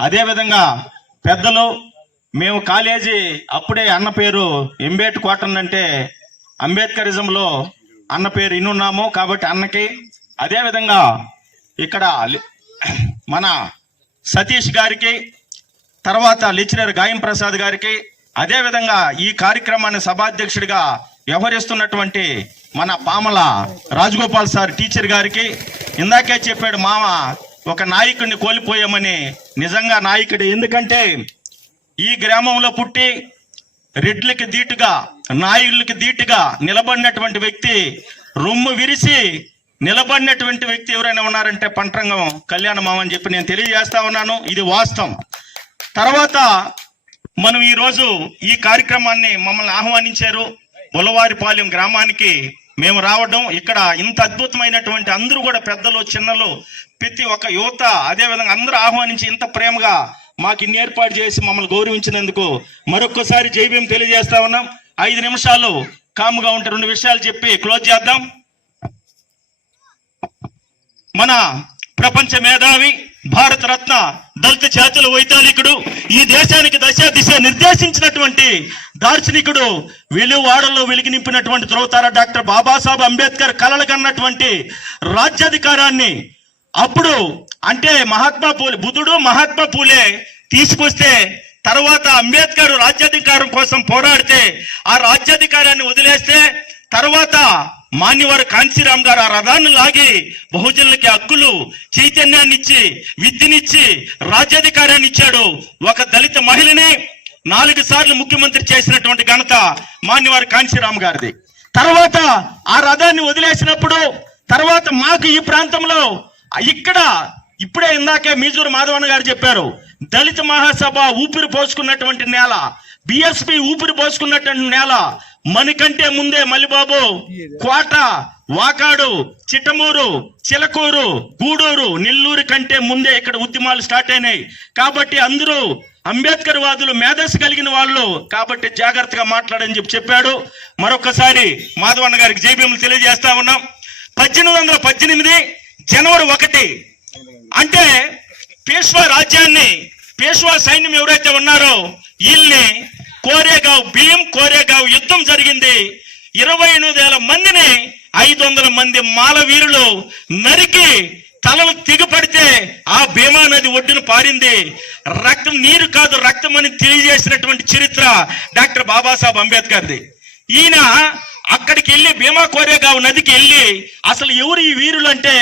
అదేవిధంగా పెద్దలు మేము కాలేజీ అప్పుడే అన్న పేరు ఎంబేట్ కోటన్ అంటే అంబేద్కరిజంలో అన్న పేరు ఇన్నున్నాము కాబట్టి అన్నకి. అదేవిధంగా ఇక్కడ మన సతీష్ గారికి, తర్వాత లెక్చరర్ గాయం ప్రసాద్ గారికి, అదేవిధంగా ఈ కార్యక్రమాన్ని సభాధ్యక్షుడిగా వ్యవహరిస్తున్నటువంటి మన పామల రాజగోపాల్ సార్ టీచర్ గారికి. ఇందాకే చెప్పాడు మామ ఒక నాయకుడిని కోల్పోయామని. నిజంగా నాయకుడు, ఎందుకంటే ఈ గ్రామంలో పుట్టి రెడ్లకి ధీటుగా నాయుళ్ళకి ధీటుగా నిలబడినటువంటి వ్యక్తి, రొమ్ము విరిసి నిలబడినటువంటి వ్యక్తి ఎవరైనా ఉన్నారంటే పంట్రంగం కళ్యాణ మామ అని చెప్పి నేను తెలియజేస్తా ఉన్నాను. ఇది వాస్తవం. తర్వాత మనం ఈరోజు ఈ కార్యక్రమాన్ని మమ్మల్ని ఆహ్వానించారు. బొలవారిపాలెం గ్రామానికి మేము రావడం, ఇక్కడ ఇంత అద్భుతమైనటువంటి అందరూ కూడా పెద్దలు చిన్నలు ప్రతి ఒక్క యువత అదేవిధంగా అందరూ ఆహ్వానించి ఇంత ప్రేమగా మాకు ఇన్ని ఏర్పాటు చేసి మమ్మల్ని గౌరవించినందుకు మరొక్కసారి జై భీమ్ తెలియజేస్తా ఉన్నాం. 5 నిమిషాలు కాముగా ఉంటే 2 విషయాలు చెప్పి క్లోజ్ చేద్దాం. మన ప్రపంచ మేధావి, భారత రత్న, దళిత జాతుల వైతాళికుడు, ఈ దేశానికి దశ దిశ నిర్దేశించినటువంటి దార్శనికుడు, వెలువాడల్లో వెలిగి నింపినటువంటి ధ్రువతార డాక్టర్ బాబాసాహెబ్ అంబేద్కర్ కలలు కన్నటువంటి రాజ్యాధికారాన్ని అప్పుడు అంటే బుద్ధుడు మహాత్మా పూలే తీసుకొస్తే, తర్వాత అంబేద్కర్ రాజ్యాధికారం కోసం పోరాడితే ఆ రాజ్యాధికారాన్ని వదిలేస్తే, తర్వాత మాన్యవర కాంశీరామ్ గారు ఆ రథాన్ని లాగి బహుజనులకి హక్కులు చైతన్యాన్ని ఇచ్చి విద్యనిచ్చి రాజ్యాధికారాన్ని ఇచ్చాడు. ఒక దళిత మహిళని 4 సార్లు ముఖ్యమంత్రి చేసినటువంటి ఘనత మాన్యవర కాంశీరామ్ గారిది. తర్వాత ఆ రథాన్ని వదిలేసినప్పుడు తర్వాత మాకు ఈ ప్రాంతంలో ఇక్కడ ఇప్పుడే ఇందాకే మీజూరు మాధవన్న గారు చెప్పారు, దళిత మహాసభ ఊపిరి పోసుకున్నటువంటి నేల, బిఎస్పి ఊపిరి పోసుకున్నటువంటి నేల. మనకంటే ముందే మల్లిబాబు, కోట, వాకాడు, చిట్టమూరు, చిలకూరు, గూడూరు, నెల్లూరు కంటే ముందే ఇక్కడ ఉద్యమాలు స్టార్ట్ అయినాయి. కాబట్టి అందరూ అంబేద్కర్ వాదులు, మేధస్సు కలిగిన వాళ్ళు కాబట్టి జాగ్రత్తగా మాట్లాడని చెప్పాడు. మరొకసారి మాధవన్న గారికి జై భీములు తెలియజేస్తా ఉన్నాం. 1818 జనవరి 1 అంటే పేష్వా రాజ్యాన్ని, పేష్వా సైన్యం ఎవరైతే ఉన్నారో వీళ్ళని కోరేగావ్ యుద్ధం జరిగింది. 28,000 మందిని 500 మంది మాల వీరులు నరికి తలలు తెగిపడితే ఆ భీమా నది ఒడ్డున పారింది. రక్తం నీరు కాదు రక్తం అని తెలియజేసినటువంటి చరిత్ర డాక్టర్ బాబాసాహెబ్ అంబేద్కర్ది. ఈయన అక్కడికి వెళ్ళి భీమా కోరేగావ్ నదికి వెళ్ళి అసలు ఎవరు ఈ వీరులు అంటే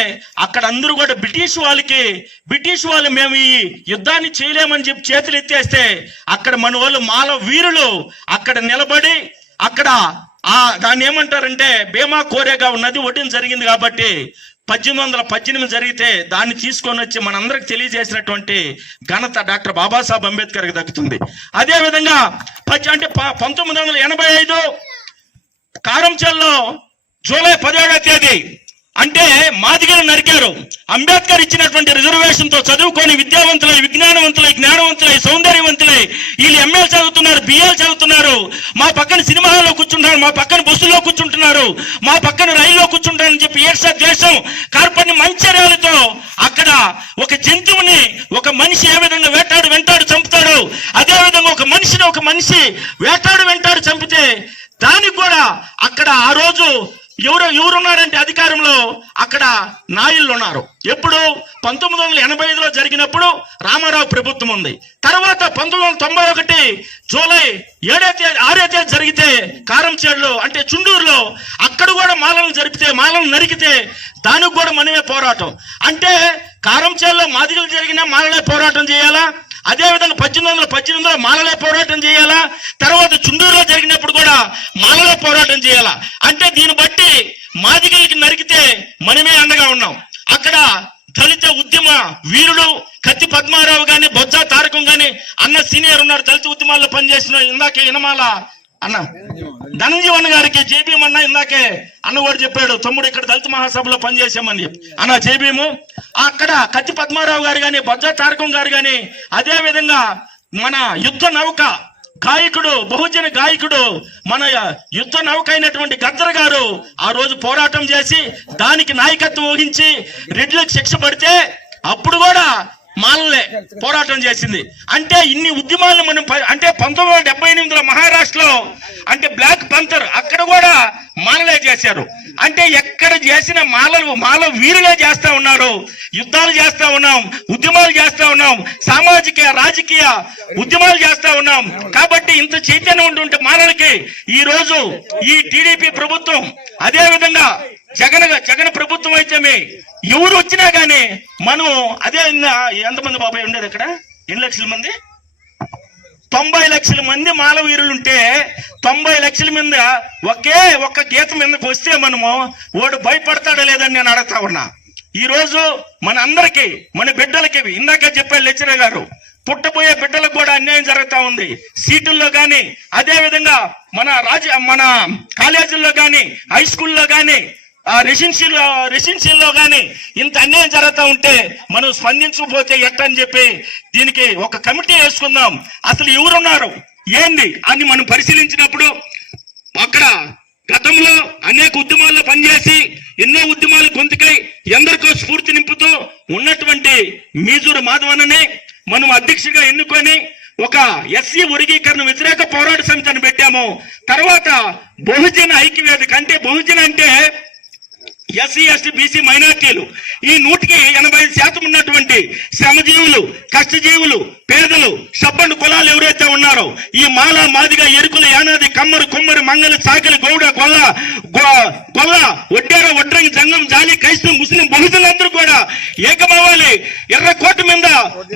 అక్కడ అందరూ కూడా బ్రిటిష్ వాళ్ళు మేము ఈ యుద్ధాన్ని చేయలేమని చెప్పి చేతులు ఎత్తేస్తే అక్కడ మన వాళ్ళు మాల వీరులు అక్కడ నిలబడి అక్కడ దాన్ని ఏమంటారంటే భీమా కోరేగావ్ నది ఒడ్డున జరిగింది కాబట్టి 1818 జరిగితే దాన్ని తీసుకొని వచ్చి మనందరికి తెలియజేసినటువంటి ఘనత డాక్టర్ బాబాసాహెబ్ అంబేద్కర్కి దక్కుతుంది. అదేవిధంగా 1985 కారంచల్లో జూలై 17వ తేదీ అంటే మాదిగలు నరికారు. అంబేద్కర్ ఇచ్చినటువంటి రిజర్వేషన్ తో చదువుకొని విద్యావంతులై, విజ్ఞానవంతులై, జ్ఞానవంతులై, సౌందర్యవంతులై వీళ్ళు ఎంఏ చదువుతున్నారు, బిఏ చదువుతున్నారు. మా పక్కన సినిమా హాల్లో కూర్చుంటున్నారు, మా పక్కన బస్సులో కూర్చుంటున్నారు, మా పక్కన రైల్లో కూర్చుంటారని చెప్పి ఏడ్సా ద్వేషం కార్పణ్య మంచర్యాలతో అక్కడ ఒక జంతువుని ఒక మనిషి ఏ విధంగా వెంటాడు చంపుతాడు, అదే విధంగా ఒక మనిషి వెంటాడు చంపితే దానికి కూడా అక్కడ ఆ రోజు ఎవరున్నారంటే అధికారంలో అక్కడ నాయుళ్ళు ఉన్నారు. ఎప్పుడు 1985లో జరిగినప్పుడు రామారావు ప్రభుత్వం ఉంది. తర్వాత 1991 జూలై 6వ తేదీ జరిగితే కారంచేడులో అంటే చుండూరులో అక్కడ కూడా మాలను నరికితే దానికి కూడా మనమే పోరాటం. అంటే కారంచేడులో మాదిగలు జరిగినా మాలలే పోరాటం చేయాలా, అదేవిధంగా 1818లో మాలలే పోరాటం చేయాలా, తర్వాత చుండూరులో జరిగినప్పుడు కూడా మాలలే పోరాటం చేయాలా. అంటే దీన్ని బట్టి మాదిగలకి నరికితే మనమే అండగా ఉన్నాం. అక్కడ దళిత ఉద్యమ వీరుడు కత్తి పద్మారావు గాని, బొజ్జా తారకం గాని, అన్న సీనియర్ ఉన్నారు దళిత ఉద్యమాల్లో పనిచేసిన ఇందాకే ఇనమాల అన్న ధనంజీవన్ గారికి జేబీఎం అన్న ఇందాకే అన్న కూడా చెప్పాడు, తమ్ముడు ఇక్కడ దళిత మహాసభలో పనిచేసామని చెప్పి. అన్న జేబీఎం అక్కడ కత్తి పద్మారావు గారు గాని, బొజ్జా తారకం గారు గాని, అదే విధంగా మన యుద్ధ నౌక గాయకుడు, బహుజన గాయకుడు, మన యుద్ధ నౌక అయినటువంటి గద్దర్ గారు ఆ రోజు పోరాటం చేసి దానికి నాయకత్వం వహించి రెడ్లకు శిక్ష పడితే అప్పుడు కూడా మాలలే పోరాటం చేసింది. అంటే ఇన్ని ఉద్యమాలను మనం అంటే 1978లో మహారాష్ట్రలో అంటే బ్లాక్ పంథర్ అక్కడ కూడా మాలలే చేశారు. అంటే ఎక్కడ చేసిన మాల వీరులే చేస్తా ఉన్నారు. యుద్ధాలు చేస్తా ఉన్నాం, ఉద్యమాలు చేస్తా ఉన్నాం, సామాజిక రాజకీయ ఉద్యమాలు చేస్తా ఉన్నాం. కాబట్టి ఇంత చైతన్యం ఉంటుంటే మాలలకి ఈ రోజు ఈ టీడీపీ ప్రభుత్వం, అదే విధంగా జగన్ ప్రభుత్వం అయితే ఎవరు వచ్చినా గానీ మనం అదే ఎంతమంది బాబాయ్ ఉండేది అక్కడ? ఎన్ని లక్షల మంది? 90 లక్షల మంది మాల వీరులుంటే 90 లక్షల మంది ఒక్క గీత మీదకి వస్తే మనము వాడు భయపడతాడా లేదని నేను అడుగుతా ఉన్నా. ఈ రోజు మన అందరికి, మన బిడ్డలకి, ఇందాక చెప్పారు లెక్చరర్ గారు, పుట్టబోయే బిడ్డలకు కూడా అన్యాయం జరుగుతా ఉంది. సీటుల్లో కానీ, అదే విధంగా మన కాలేజీల్లో కానీ, హై స్కూల్లో కానీ, రెసిడెన్షియల్లో కానీ ఇంత అన్యాయం జరుగుతూ ఉంటే మనం స్పందించకపోతే ఎట్టని చెప్పి దీనికి ఒక కమిటీ వేసుకుందాం. అసలు ఎవరున్నారు ఏంది అని మనం పరిశీలించినప్పుడు అక్కడ గతంలో అనేక ఉద్యమాల్లో పనిచేసి ఎన్నో ఉద్యమాలు గొంతుకై ఎందరికో స్ఫూర్తి నింపుతూ ఉన్నటువంటి మీజూరు మాధవన్నని మనం అధ్యక్షుడిగా ఎన్నుకొని ఒక ఎస్సీ వర్గీకరణ వ్యతిరేక పోరాట సమితిని పెట్టాము. తర్వాత బహుజన ఐక్యవేదిక, అంటే బహుజన అంటే ఎస్సీ ఎస్టీ బీసీ మైనార్టీలు, ఈ 185% ఉన్నటువంటి శ్రమజీవులు, కష్టజీవులు, పేదలు, సబ్బండు కులాలు ఎవరైతే ఉన్నారో ఈ మాల, మాదిగ, ఎరుకులు, యానాది, కమ్మరు, కుమ్మరి, మంగళ, చాకలి, గౌడ, గొల్ల, ఒడ్డేర, వడ్రంగి, జంగం, జాలి, క్రైస్తవం, ముస్లిం బహుజనులందరూ కూడా ఏకమవ్వాలి. ఎర్రకోట మీద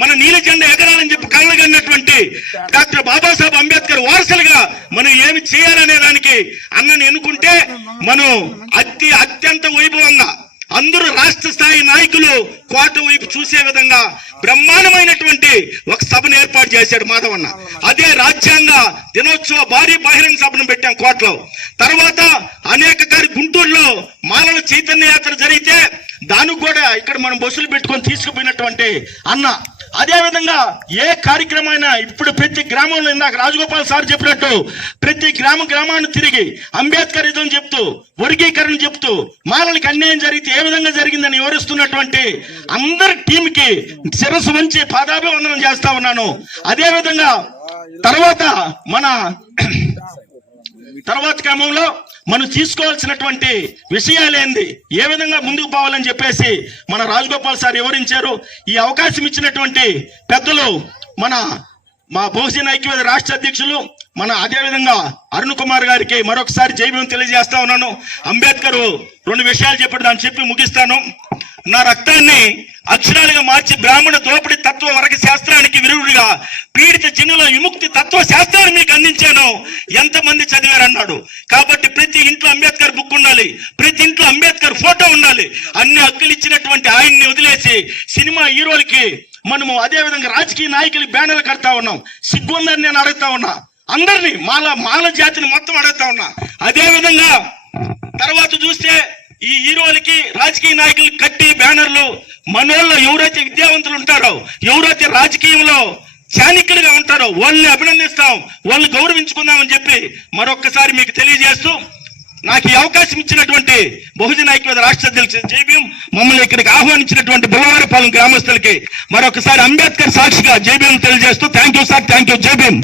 మన నీలి జెండా ఎగరాలని చెప్పి కలగన్నటువంటి డాక్టర్ బాబాసాహెబ్ అంబేద్కర్ వారసులుగా మనం ఏమి చేయాలనే దానికి అన్నని ఎన్నుకుంటే మనం అత్యంత వైభవంగా అందరూ రాష్ట్ర స్థాయి నాయకులు కోట వైపు చూసే విధంగా బ్రహ్మాండమైనటువంటి ఒక సభను ఏర్పాటు చేశాడు మాధవన్న. అదే రాజ్యాంగ దినోత్సవ భారీ బహిరంగ సభను పెట్టాం కోటలో. తర్వాత అనేక గుంటూరులో మాలల చైతన్య యాత్ర జరిగితే దానికి కూడా ఇక్కడ మనం బస్సులు పెట్టుకొని తీసుకుపోయినటువంటి అన్న. అదే విధంగా ఏ కార్యక్రమైనా ఇప్పుడు ప్రతి గ్రామంలో, ఇందాక రాజగోపాల్ సార్ చెప్పినట్టు ప్రతి గ్రామాన్ని తిరిగి అంబేద్కర్ ఇదం చెప్తూ, వర్గీకరణ చెప్తూ, మాలలకి అన్యాయం జరిగితే ఏ విధంగా జరిగిందని వివరిస్తున్నటువంటి అందరి టీంకి శిరస్సు వంచి పాదాభివందనం చేస్తా ఉన్నాను. అదే విధంగా తర్వాత క్రమంలో మనం తీసుకోవాల్సినటువంటి విషయాలేంది, ఏ విధంగా ముందుకు పోవాలని చెప్పేసి మన రాజగోపాల్ సార్ వివరించారు. ఈ అవకాశం ఇచ్చినటువంటి పెద్దలు మా బహుజన ఐక్యవేద రాష్ట్ర అధ్యక్షులు అదే విధంగా అరుణ్ కుమార్ గారికి మరొకసారి జైభీం తెలియజేస్తా ఉన్నాను. అంబేద్కర్ 2 విషయాలు చెప్పాడు, దాన్ని చెప్పి ముగిస్తాను. నా రక్తాన్ని అక్షరాలుగా మార్చి బ్రాహ్మణ దోపిడి తత్వ వర్గ శాస్త్రానికి విరుడుగా పీడిత జనుల విముక్తి తత్వ శాస్త్రాన్ని మీకు అందించాను, ఎంతమంది చదివారన్నాడు. కాబట్టి ప్రతి ఇంట్లో అంబేద్కర్ బుక్ ఉండాలి, ప్రతి ఇంట్లో అంబేద్కర్ ఫోటో ఉండాలి. అన్ని హక్కులు ఇచ్చినటువంటి ఆయన్ని వదిలేసి సినిమా హీరోలకి మనము అదే విధంగా రాజకీయ నాయకులకి బ్యానర్లు కడతా ఉన్నాం. సిగ్గుందని నేను అడుగుతా ఉన్నా, అందరినీ మాల జాతిని మొత్తం అడుగుతా ఉన్నా. అదే విధంగా తర్వాత చూస్తే ఈ హీరోలకి రాజకీయ నాయకులకి కట్టి బ్యానర్లు మనోళ్ళు ఎవరైతే విద్యావంతులు ఉంటారో, ఎవరైతే రాజకీయంలో చాణిక్యులుగా ఉంటారో వాళ్ళని అభినందిస్తాం, వాళ్ళని గౌరవించుకుందామని చెప్పి మరొక్కసారి మీకు తెలియజేస్తూ నాకు ఈ అవకాశం ఇచ్చినటువంటి బహుజన ఐక్యవేద రాష్ట్ర అధ్యక్షుడు జైభీం, మమ్మల్ని ఇక్కడికి ఆహ్వానించినటువంటి బుల్లవారిపాలెం గ్రామస్తులకి మరొకసారి అంబేద్కర్ సాక్షిగా జైభీం తెలియజేస్తూ thank you sir, thank you, Jai Bhim.